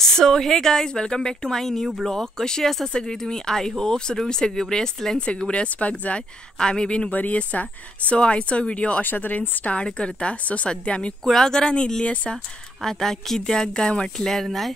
So hey guys welcome back to my new blog. कशी आसा सगळी तुमी? आय होप सो तुमी सगळी बरी आसतली आनी सगळी बरी आसपाक जाय. आमी बीन बरी आसा. सो आयचो व्हिडिओ अशा तरेन स्टार्ट करता. सो सद्या आमी कुळागरान येयल्ली आसा. आता कित्याक गाय म्हटल्यार नाय,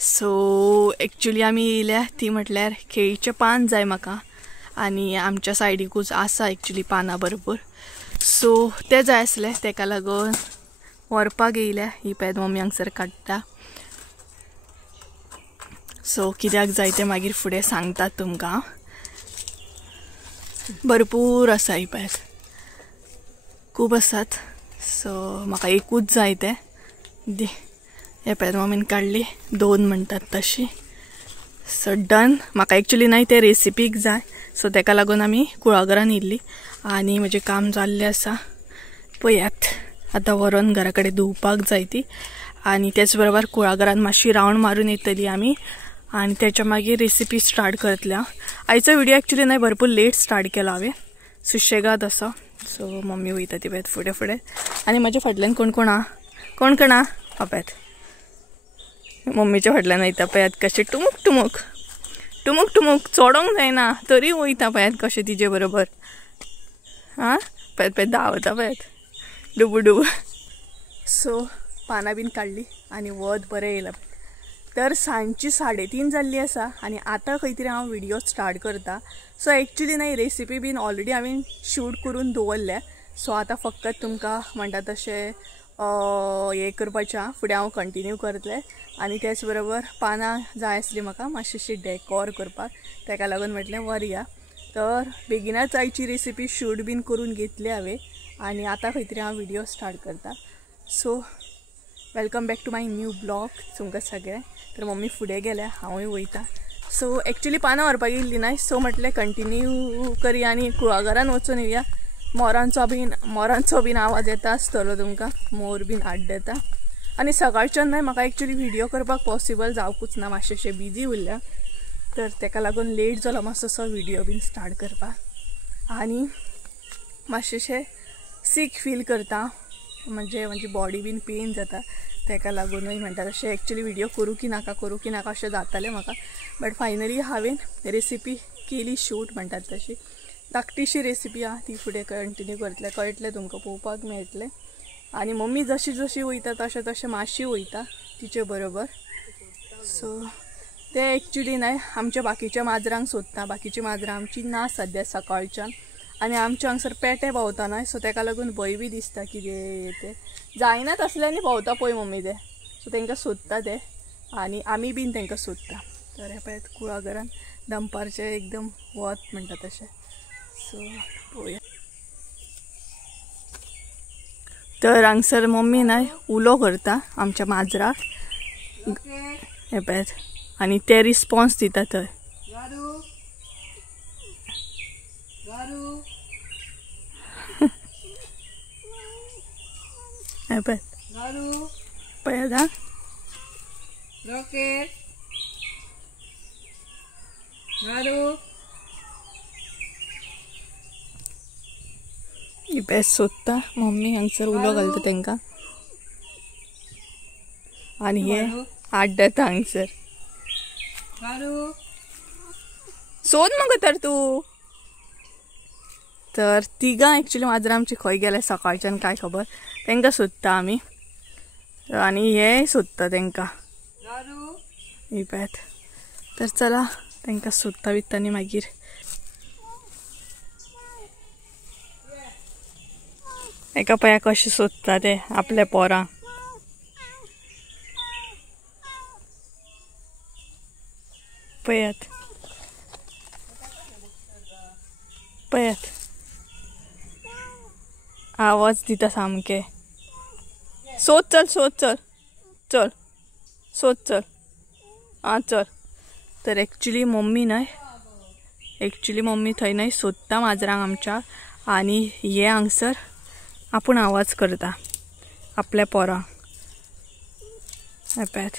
सो एक्चुली आमी येयल्या ती म्हटल्यार केळीचें पान जाय म्हाका, आनी आमच्या सायडीकूच आसा एक्चुली पानां भरपूर. सो ते जाय आसले, तेका लागून व्हरपाक येयल्या. ही पळय मम्मी हांगसर काडटा. सो कित्याक जाय ते मागीर फुडें सांगतात तुमकां. भरपूर आसा ही पळय, खूब आसात. सो म्हाका एकूच जाय ते दी. हे पळय मम्मीन काडली, 2 म्हणटात तशी. So done. म्हाका एक्चुली नाही ते रेसिपीक जाय, सो तेका लागून आमी कुळागरान येयल्ली आनी म्हजें काम जाल्लें आसा. पळयात आतां व्हरून घरा कडेन धुवपाक जाय ती, आनी तेच बरोबर कुळागरान मातशी रावंड मारून येतली आमी, आणि त्याच्या मागीर रेसिपी स्टार्ट करतल्या. आयचो व्हिडिओ एक्चुली नाही भरपूर लेट स्टार्ट केला हांवें, सुशेगाद असो. सो मम्मी वयता ती पळय फुडें फुडें, आनी म्हाज्या फाटल्यान कोण कोण आहा पळयात. मम्मीच्या फाटल्यान वयता पळयात कशें टुमूक टुमूक टुमूक टुमूक. चोडोंक जायना तरी वयता पळयात कशें तिचे बरोबर. पळयात पळयात धांवता पळयात डुबू डुबू. सो पानां बीन काडली आनी वत बरें येयलां. तर सांजची 3:30 जाल्ली आसा आनी आतां खंय तरी हांव व्हिडिओ स्टार्ट करता. सो एक्चुली नाही रेसिपी बीन ऑलरेडी हांवें शूट करून दवरल्या. सो आतां फक्त तुमकां म्हणटा तशें हें करपाचें, फुडें हांव कंटिन्यू करतलें. आनी त्याच बरोबर पानां जाय आसली म्हाका मातशी डॅकोर करपाक, तेका लागून म्हटलें व्हरया. तर बेगिनाच आयची रेसिपी शूट बीन करून घेतली हांवें, आनी आतां खंय तरी हांव व्हिडिओ स्टार्ट करता. So welcome back to my new blog तुमकां सगळें. तर मम्मी फुडें गेल्या, हांवूय वयता. सो एक्चुली पानां व्हरपाक येयल्ली नाय, सो म्हटलें कंटिन्यू करया आनी कुळागरान वचून येवया. मोरांचो बीन आवाज येता आसतलो तुमकां, मोर बीन आड्डेता. आनी सकाळच्यान न्हय म्हाका एक्चुली व्हिडिओ करपाक पॉसिबल जावकूच ना, मातशें बिजी उरल्या. तर तेका लागून लेट जालो मातसोसो व्हिडिओ बीन स्टार्ट करपाक. आनी मातशें सीक फील करता, म्हणजे बॉडी बीन पेन जाता. तेका लागूनय म्हणटा तशें एक्चुली व्हिडिओ करूं की नाका अशें जातालें म्हाका. बट फायनली हांवें रेसिपी केली शूट म्हणटात तशी. धाकटीशी रेसिपी आहा ती फुडें कंटिन्यू करतलें, कळटलें तुमकां, पळोवपाक मेळटलें. आनी मम्मी जशी जशी वयता तशें मातशी वयता तिचे बरोबर. सो ते एक्चुली नाही आमच्या बाकीच्या माजरांक सोदता. बाकीची माजरां आमची ना सद्या सकाळच्यान, आनी आमच्या हांगसर पेटे भोंवता न्हय, सो तेका लागून भंय बी दिसता कितें ते जायना तसल्यांनी भोंवता पळय मम्मी ते. सो तांकां सोदता ते, आनी आमी बीन तांकां सोदता. तर हे पळय कुळागरान दनपारचें एकदम वत म्हणटा तशें. सो पळोवया. तर हांगसर मम्मी न्हय उलो करता आमच्या माजराक, हे पळय, आनी ते रिस्पॉन्स दिता. थंय पळयात हा ही पळय सोदता मम्मी, हांगसर उलो घालता तांकां, आनी हे आड्डता हांगसर. सोद मगो तर तूं. तर तिगां एक्चुली माजरां आमची खंय गेले सकाळच्यान काय खबर, तांकां सोदता आमी. आनी हे सोदता तांकां, ही पळयात. तर चला तांकां सोदता बित्तानी मागीर. एका पळया कशें सोदता ते आपल्या पोरां. पळयात पळयात आवाज दिता सामके. सोद चल चल चल. तर एक्चुली मम्मी थंय न्हय सोदता माजरांक आमच्या, आनी हे हांगसर आपूण आवाज करता आपल्या पोरांक. पळयात.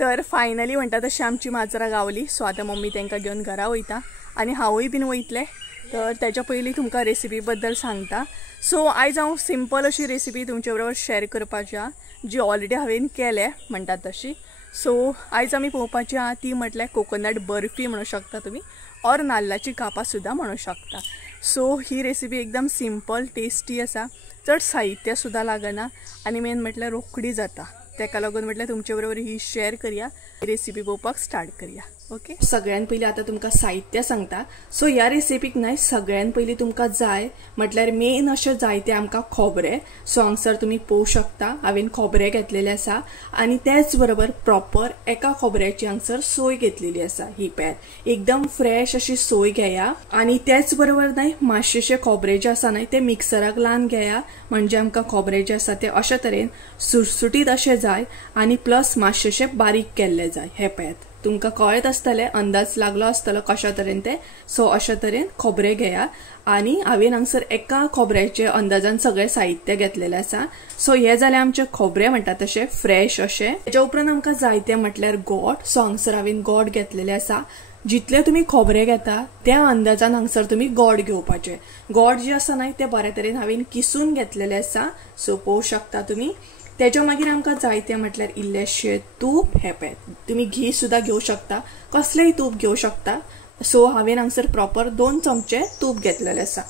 तर फायनली म्हणटा तशी आमची माजरां गावली. सो आतां मम्मी तांकां घेवन घरा वयता आनी हांवूय बीन वयतलें. तर त्याच्या पयलीं तुमकां रेसिपी बद्दल सांगता. सो आयज हांव सिंपल अशी रेसिपी तुमचे बरोबर शेअर करपाची, जी ऑलरेडी हांवें केल्या म्हणटात तशी. सो आयज आमी पळोवपाची आहा ती म्हटल्यार कोकोनट बर्फी म्हणू शकता तुम्ही, और नाल्लाची कापां सुद्दां म्हणू शकता। सो ही रेसिपी एकदम सिंपल टेस्टी आसा, चड साहित्य सुद्दां लागना आनी मेन म्हटल्यार रोखडी जाता। तेका लागून म्हटल्यार तुमचे बरोबर ही शेअर करूया, रेसिपी पळोवपाक स्टार्ट करूया। ओके, सगळ्यान पयलीं आता तुमकां साहित्य सांगता। सो ह्या रेसिपीक न्हय सगळ्यान पयलीं तुमकां जाय म्हटल्यार मेन अशें जाय तें आमकां खोबरें। सो हांगसर तुमी पळोवंक शकता हांवें खोबरें घेतलेलें आसा आनी त्याच बरोबर प्रॉपर एका खोबऱ्याची हांगसर सोय घेतलेली आसा। ही पॅर एकदम फ्रेश अशी सोय घेया आनी त्याच बरोबर न्हय मातशेंशें खोबरें जें आसा न्हय तें मिक्सराक लावन घेया, म्हणजे आमकां खोबरें जें आसा तें अशे तरेन सुटसुटीत अशें जाय आनी प्लस मातशेंशें बारीक केल्लें जाय। हे पळयात तुमकां कळत आसतलें, अंदाज लागलो आसतलो कशा तरेन तें। सो अशा तरेन खोबरें घेया आनी हांवें हांगसर एका खोबऱ्याचे अंदाजान सगळें साहित्य घेतलेलें आसा। सो हे जालें आमचें खोबरें म्हणटा तशें फ्रेश अशें। हेच्या उपरांत आमकां जाय तें म्हटल्यार गोड। सो हांगसर हांवें गोड घेतलेलें आसा। जितले तुम्ही खोबरें घेता त्या अंदाजान हांगसर तुम्ही गोड घेवपाचें। गोड जे आसा न्हय तें बरे तरेन हांवें किसून घेतलेलें आसा। सो पळोवंक शकता तुम्ही। तेच्या मागीर आमकां जाय तें म्हटल्यार इल्लेशें तूप। हे पळय तुम्ही घी सुद्दां घेवं शकता, कसलेंय तूप घेवं शकता। सो हांवें हांगसर प्रॉपर 2 चमचे तूप घेतलेलें आसा।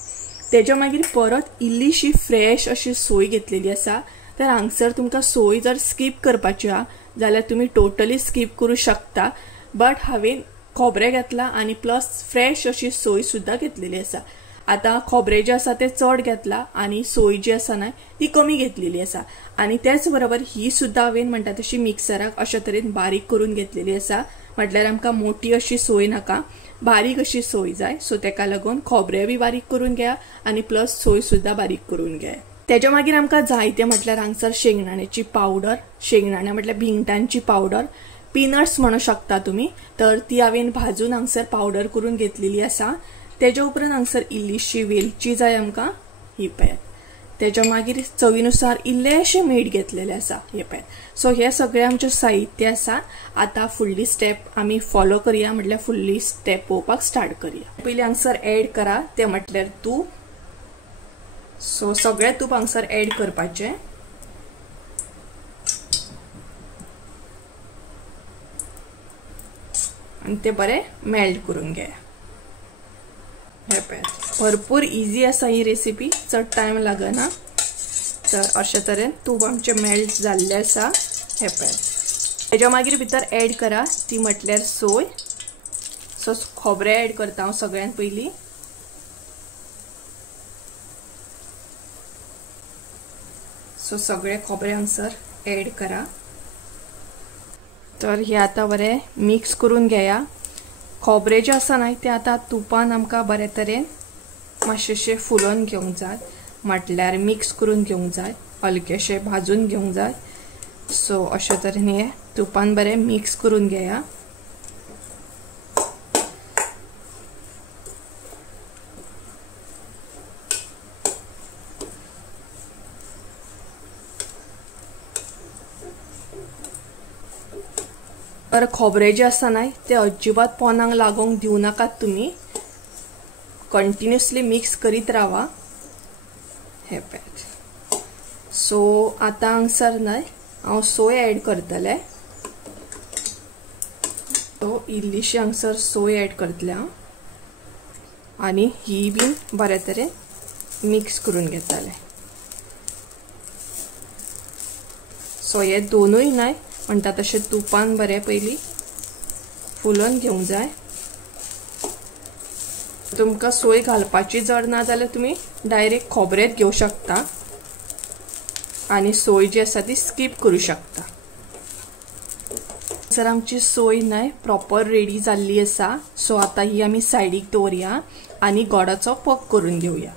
तेच्या मागीर परत इल्लीशी फ्रेश अशी सोय घेतलेली आसा। तर हांगसर तुमकां सोय जर स्कीप करपाची आहा जाल्यार तुम्ही टोटली स्कीप करूं शकता, बट हांवें खोबरें घेतला आनी प्लस फ्रेश अशी सोय सुद्दां घेतलेली आसा। आता खोबरें जें आसा तें चड घेतला आनी सोय जी आसा न्हय ती कमी घेतलेली आसा। आनी त्याच बरोबर ही सुद्दां हांवें म्हणटा तशी मिक्सराक अशा तरेन बारीक करून घेतलेली आसा। म्हटल्यार आमकां मोठी अशी सोय नाका, बारीक अशी सोय जाय। सो तेका लागून खोबरें बी बारीक करून घेया आनी प्लस सोय सुद्दां बारीक करून घेया। तेच्या मागीर आमकां जाय तें म्हटल्यार हांगसर शेंगदाण्याची पावडर, शेंगदाणे म्हटल्यार भिंगटांची पावडर, पीनट्स म्हणू शकता तुम्ही। तर ती हांवें भाजून हांगसर पावडर करून घेतलेली आसा। तेच्या उपरांत हांगसर इल्लीशी वेलची जाय आमकां। ही पळयात। तेच्या मागीर चवीनुसार इल्लेशें मीठ घेतलेलें आसा। हे पळयात। सो हे सगळें आमचें साहित्य आसा। आता फुडली स्टेप आमी फॉलो करूया, म्हटल्यार फुडली स्टेप पळोवपाक स्टार्ट करूया। पयलीं हांगसर एड करा तें म्हटल्यार तूप। सो सगळें तूप हांगसर एड करपाचें आनी ते बरें मेल्ट करून घेया। हे पळयात भरपूर इजी आसा ही रेसिपी, चड टाइम लागना। तर अशे तरेन तूप आमचें मेल्ट जाल्लें आसा। हे पळयात। तेच्या मागीर भितर एड करा ती म्हटल्यार सोय। सो खोबरें एड करता हांव सगळ्यान पयलीं। सो सगळें खोबरें हांगसर एड करा। तर हे आता बरें मिक्स करून घेया। खोबरें जें आसा न्हय तें आतां तुपान आमकां बरे तरेन मातशेंशें फुलोवन घेवंक जाय, म्हटल्यार मिक्स करून घेवंक जाय, हलकेशें भाजून घेवंक जाय। सो अशे तरेन हे तुपान बरें मिक्स करून घेया। तर खोबरें जें आसा न्हय तें अजिबात पोनाक लागोंक दिवं नाकात तुमी, कंटिन्युअसली मिक्स करीत रावा। हे पळयात। सो आतां हांगसर न्हय हांव सोय एड करतलें। सो इल्लीशी हांगसर सोय एड करतलें हांव आनी ही बीन बरे तरेन मिक्स करून घेतलें। सो हे दोनूय न्हय म्हणटा तशें तुपान बरें पयलीं फुलोवन घेवंक जाय। तुमकां सोय घालपाची जड ना जाल्यार तुमी डायरेक्ट खोबरेंच घेवं शकता आनी सोय जी आसा ती स्कीप करूं शकता। सर आमची सोय न्हय प्रॉपर रेडी जाल्ली आसा। सो आतां ही आमी सायडीक दवरया आनी गोडाचो पक करून घेवया।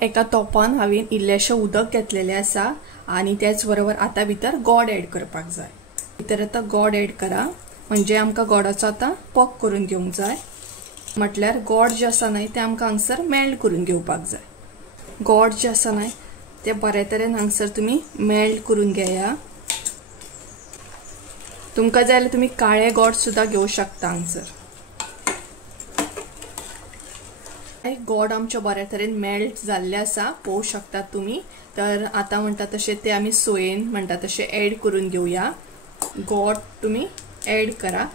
एका तोपान हांवें इल्लेशें उदक घेतलेलें आसा आनी त्याच बरोबर आतां भितर गोड एड करपाक जाय। भितर आतां गोड एड करा, म्हणजे आमकां गोडाचो आतां पक करून घेवंक जाय। म्हटल्यार गोड जें आसा न्हय तें आमकां हांगसर मेल्ट करून घेवपाक जाय। गोड जें आसा न्हय तें बरे तरेन हांगसर तुमी मेल्ट करून घेया। तुमकां जाय जाल्यार तुमी काळे गोड सुद्दां घेवं शकता हांगसर। गोड आमचे बरे तरेन मेल्ट जाल्ले आसा, पळोवंक शकतात तुमी। तर आतां म्हणटा तशें ते आमी सोयेन म्हणटा तशें एड करून घेवया। गोड तुम्ही ॲड करा,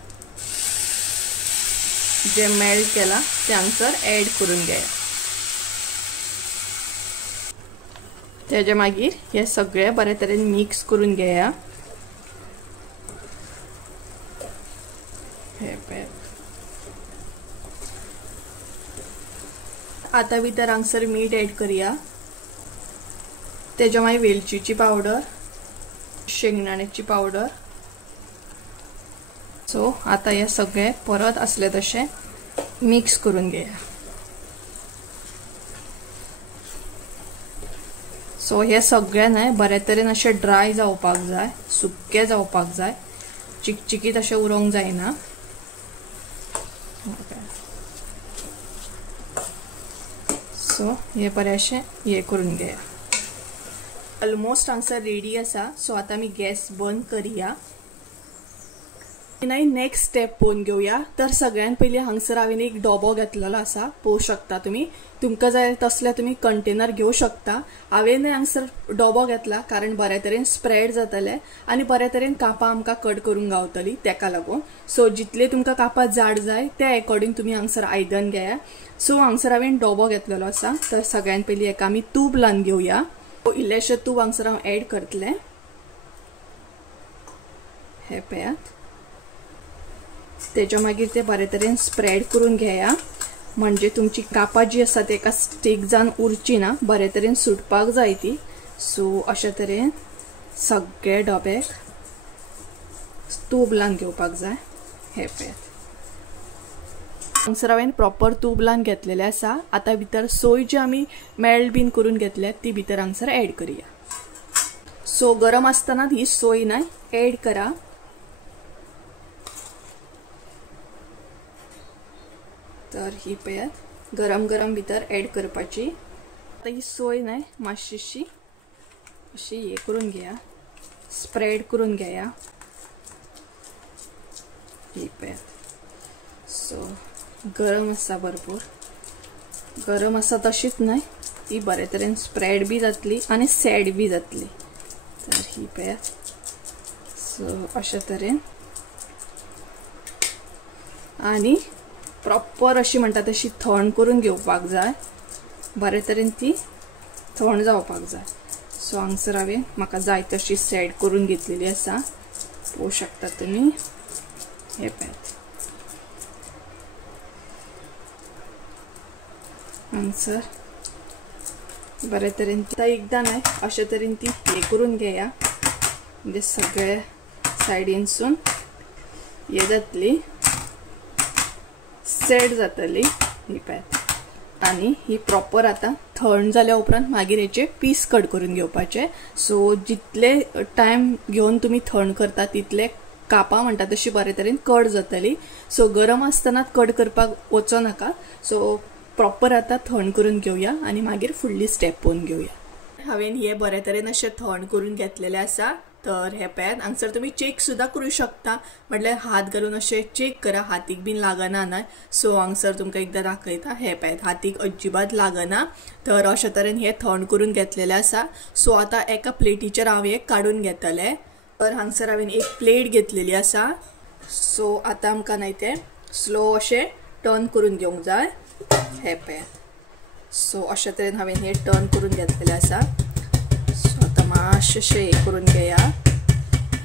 जे मेल्ट केला ते हांगसर ॲड करून घेया. तेजे मागीर हे सगळे बरे तरेन मिक्स करून घेया. हे पळय, आता भितर हांगसर मीठ ॲड करूया. तेजे मागीर वेलचीची पावडर, शेंगदाण्याची पावडर. सो आता हे सगळे परत असले तसे मिक्स करून घेया. सो हे सगळे न्हय बरे तरेन अशे ड्राय जावपाक जाय, सुक्के जावपाक जाय, चिकचिकीत अशे उरोंक जायना. सो हे बरे अशे हे करून घेया. ऑलमोस्ट हांगसर रेडी आसा. सो आता मी गॅस बंद करूया. नाही नेक्स्ट स्टेप पळोवन घेवया. तर सगळ्यात पयली हांगसर हांवें एक डबो घेतलेलो आसा, पळोवंक शकता तुमी. तुमकां जाय तसले तुमी कंटेनर घेवं शकता. हांवें हांगसर डबो घेतला कारण बरे तरेन स्प्रेड जातले आनी बरे तरेन कापां आमकां कट करूंक गावतली, तेका लागून. सो जितले तुमकां कापां जाड जाय ते अकॉर्डिंग तुमी हांगसर आयदन घेया. सो हांगसर हांवें डबो घेतलेलो आसा. तर सगळ्यात पयली एका आमी तूप लावन घेवया. इल्लेशें तूप हांगसर हांव ॲड करतलें. हे पळयात. तेच्या मागीर ते बरे तरेन स्प्रेड करून घेया, म्हणजे तुमची कापां जी आसा तेका स्टीक जावन उरची ना, बरे तरेन सुटपाक जाय ती. सो अशे तरेन सगळे डब्याक तूप लावन घेवपाक जाय. हे पळयात. हांगसर हांवें प्रॉपर तूप लावन घेतलेलें आसा. आता भितर सोय जी आमी मेल्ट बीन करून घेतल्या ती भितर हांगसर ॲड करूया. सो गरम आसतना ही सोय न्हय ॲड करा. तर ही पळयात गरम गरम भितर ॲड करपाची. आता ही सोय न्हय मातशीशी अशी हे करून घेया, स्प्रेड करून घेया. ही पळयात. सो गरम आसा, भरपूर गरम आसा तशीच न्हय, ती बरे तरेन स्प्रेड बी जातली आनी सेट बी जातली. तर ही पळयात. सो अशे तरेन आनी प्रॉपर अशी म्हणटा तशी थंड करून घेवपाक जाय, बरे तरेन ती थंड जावपाक जाय. सो हांगसर हांवें म्हाका जाय तशी सेट करून घेतलेली आसा, पळोवंक शकता तुमी. हे पळयात. हांगसर बरे तरेन एकदां न्हय अशे तरेन ती हे करून घेया, म्हणजे सगळे सायडीनसून हे जातली, सेट जातली. ही पळयात. आनी ही प्रॉपर आता थंड जाल्या उपरांत मागीर हेचे पीस कट करून घेवपाचे. सो जितले टायम घेवन तुमी थंड करता तितले कापां म्हणटा तशी बरे तरेन कट जातली. सो गरम आसतनाच कट करपाक वचो नाका. सो प्रॉपर आता थंड करून घेवया आनी मागीर फुडली स्टेप पळोवन घेवया. हांवें हे बरे तरेन अशें थंड करून घेतलेले आसा. तर हे पळयात. हांगसर तुमी चेक सुद्दां करूं शकता, म्हटल्यार हात घालून अशें चेक करा हातीक बीन लागना न्हय. सो हांगसर तुमकां एकदां दाखयता. हे पळयात हातीक अजिबात लागना. तर अशे तरेन हे थंड करून घेतलेले आसा. सो आता एका प्लेटीचेर हांव हे काडून घेतले. तर हांगसर हांवें एक प्लेट घेतलेली आसा. सो आता आमकां न्हय ते स्लो अशें टर्न करून घेवंक जाय. हे पळयात. सो अशे तरेन हांवें हे टर्न करून घेतलेले आसा. सो आता मातशें हे करून घेया,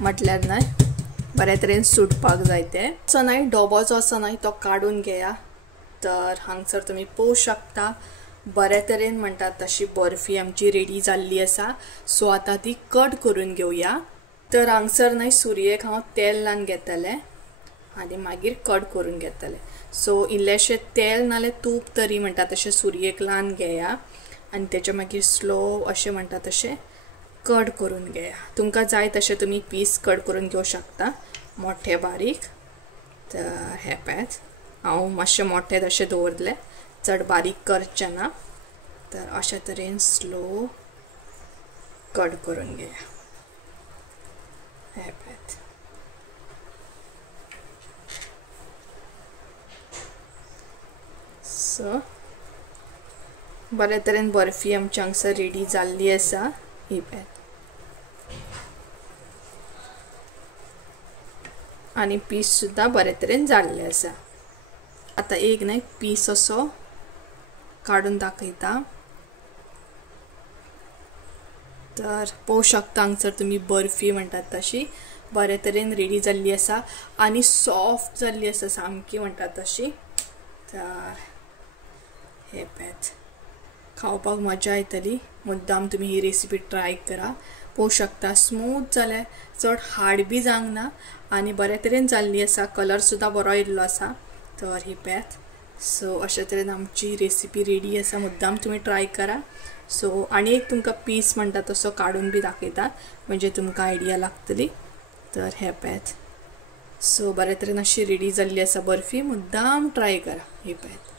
म्हटल्यार न्हय बरे तरेन सुटपाक जाय ते. असो न्हय डबो जो आसा न्हय तो काडून घेया. तर हांगसर तुमी पळोवंक शकता बरे तरेन म्हणटा तशी बर्फी आमची रेडी जाल्ली आसा. सो आता ती कट करून घेवया. तर हांगसर न्हय सुरयेक हांव तेल लावन घेतलें आनी मागीर कट करून घेतलें. सो इल्लेशें तेल नाल्यार तूप तरी म्हणटा तशें सुरयेक लावन घेया आनी तेच्या मागीर स्लो अशें म्हणटा तशें कट करून घेया. तुमकां जाय तशें तुमी पीस कट करून घेवं शकता, मोठे बारीक. तर हे पळयात हांव मातशें मोठे तशें दवरले, चड बारीक करचें ना. तर अशे तरेन स्लो कट करून घेया. हे पळयात. सो बरे तरेन बर्फी आमची हांगसर रेडी जाल्ली आसा. ही पळयात. आणि पीस सुद्धा बरे तरेन जाल्ले आसा। आता एक ना एक पीस असो काढून दाखयता। तर पळोवंक शकता हांगसर तुम्ही बर्फी म्हणटात तशी बरे तरेन रेडी जाल्ली आसा आणि सॉफ्ट जाल्ली आसा सामकी म्हणटात तशी। तर हे पळयात, खावपाक मजा येतली। मुद्दाम तुम्ही ही रेसिपी ट्राय करा। पळोवंक शकता स्मूथ जाले, चड हार्ड बी जावंक ना आणि बरे तरेन जाल्ली आसा। कलर सुद्धा बरो येयल्लो आसा। तर ही पळयात, सो अशा तरेन आमची रेसिपी रेडी आसा। मुद्दाम तुम्ही ट्राय करा। सो आणि एक तुमका पीस म्हणटा तसो काढून बी दाखयता म्हणजे तुमका आयडिया लागतली। तर हे पळयात, सो बरे तरेन अशी रेडी जाल्ली आसा बर्फी। मुद्दाम ट्राय करा। ही पळयात,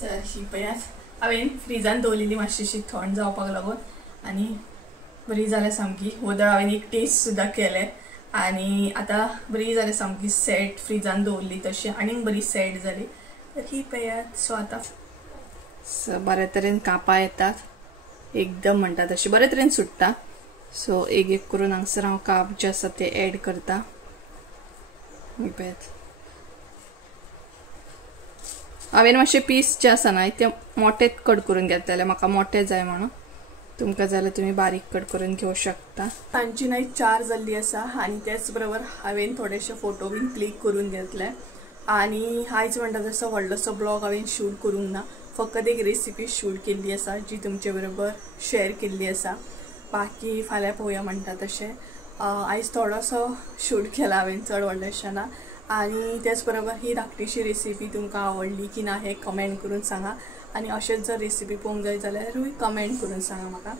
तर ही पळयात हांवें फ्रिजान दवरलेली मातशीशी थंड जावपाक लागून आणि बरी जाल्या सामकी। वदळ हांवें एक टेस्ट सुद्धा केले आणि आता बरी जाल्या सामकी सेट फ्रिजान दवरली तशी आनीक बरी सेट जाली। तर ही पळयात, सो आता बरे तरेन कापां येतात एकदम म्हणटा तशी बरे तरेन सुट्टा। सो एक एक करून हांगसर हांव काप जे आसा ते ऍड करता। ही पळयात, हांवें मातशे पीस जे आसा ना ते मोठेच कट करून घेतलेले, म्हाका मोठे जाय म्हणून। तुमकां जाल्यार तुम्ही बारीक कट करून घेवं शकता। तांची नाईट 4 जाल्ली आसा आणि त्याच बरोबर हांवें थोडेशे फोटो बीन क्लिक करून घेतले आणि आयज म्हणटा तसो व्हडलोसो ब्लॉग हांवें शूट करूंक ना, फकत एक रेसिपी शूट केल्ली आसा जी तुमचे बरोबर शेअर केल्ली आसा। बाकी फाल्यां पळोवया म्हणटा तशें। आयज थोडोसो शूट केला हांवें, चड व्हडलेशें ना। आणि त्याच बरोबर ही धाकटीशी रेसिपी तुमकां आवडली की ना हे कमेंट करून सांगा आणि अशेच जर रेसिपी पळोवंक जाय जाल्यारूय कमेंट करून सांगा म्हाका।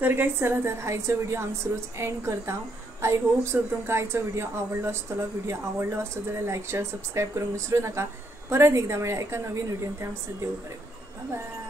तर गाइस चला, तर आयचो व्हिडिओ हांगसरूच एंड करता। आय होप सो तुमकां आयचो व्हिडिओ आवडलो आसतलो। व्हिडिओ आवडलो आसत जाल्यार लायक शेअर सबस्क्राईब करूंक विसरू नका। परत एकदा मेळया एका नवीन व्हिडिओन। त्या देव बरें, बाय बाय।